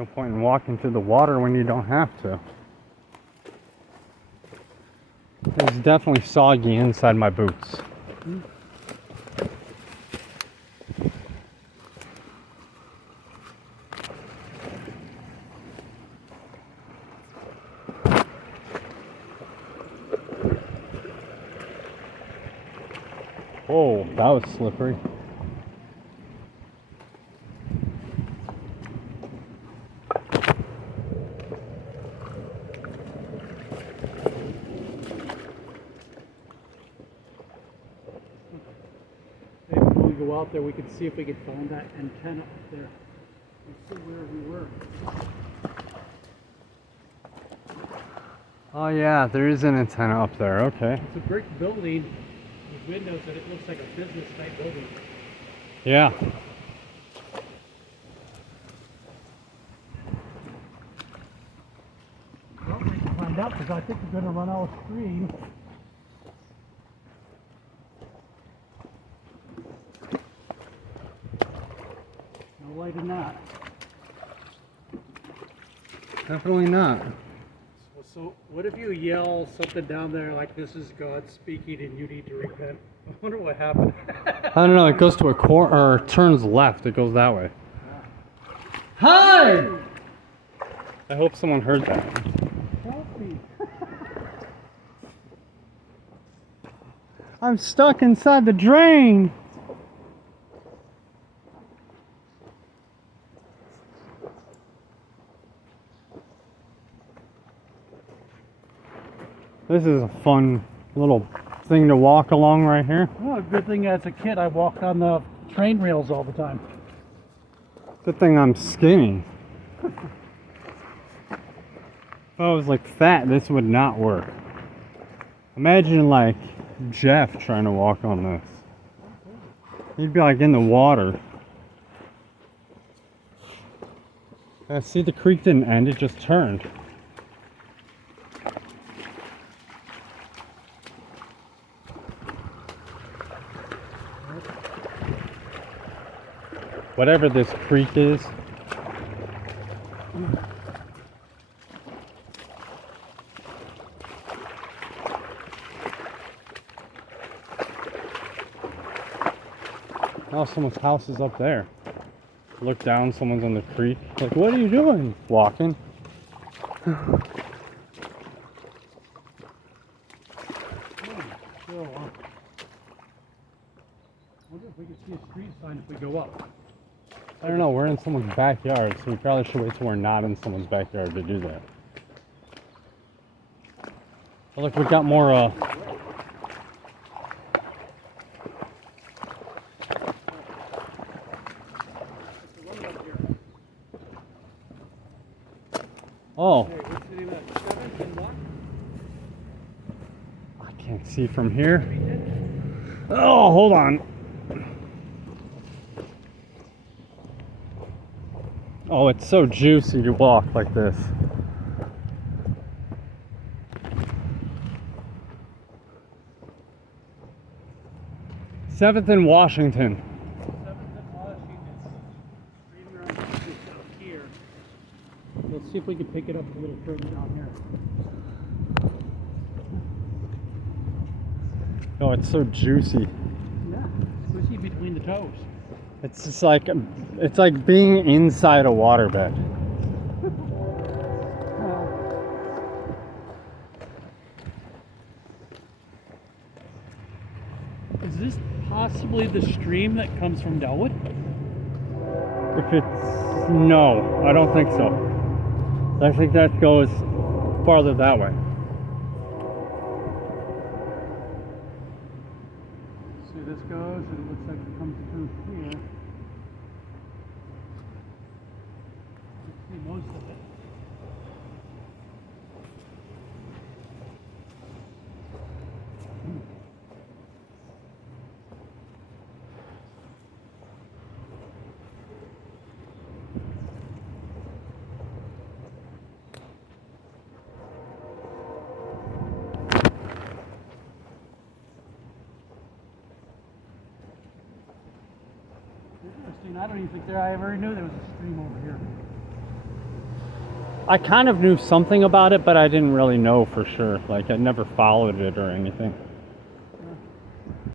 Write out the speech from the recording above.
No point in walking through the water when you don't have to. It's definitely soggy inside my boots. Whoa, that was slippery. Maybe when we go out there, we could see if we could find that antenna up there and see where we were. Oh yeah, there is an antenna up there, okay. It's a brick building with windows and it looks like a business type building. Yeah. Well, we can find out because I think we're going to run out of screen. No light in that. Definitely not. So what if you yell something down there like this is God speaking and you need to repent? I wonder what happened. I don't know, it goes to a corner, or turns left, it goes that way. Yeah. Hi! I hope someone heard that. Help me. I'm stuck inside the drain! This is a fun little thing to walk along right here. Well, good thing as a kid I walked on the train rails all the time. Good thing I'm skinny. If I was like fat, this would not work. Imagine like Jeff trying to walk on this. He'd be like in the water. See, the creek didn't end, it just turned. Whatever this creek is. Oh, someone's house is up there. Look down, someone's on the creek. Like, what are you doing? Walking. So, wonder if we could see a street sign if we go up. I don't know, we're in someone's backyard, so we probably should wait till we're not in someone's backyard to do that. But look, we got more, oh. Hey, what's the name of that? 7th and what? I can't see from here. Oh, hold on. Oh, it's so juicy to walk like this. Seventh and Washington. 7th and Washington. Street around down here. Let's see if we can pick it up a little further down here. Oh, it's so juicy. Yeah, squishy between the toes. It's just like, it's like being inside a waterbed. Is this possibly the stream that comes from Delwood? If it's, no, I don't think so. I think that goes farther that way. See, this goes and it looks like it comes through here. You can see most of it. Interesting. I don't even think I ever knew there was a stream over here. I kind of knew something about it, but I didn't really know for sure. Like, I never followed it or anything.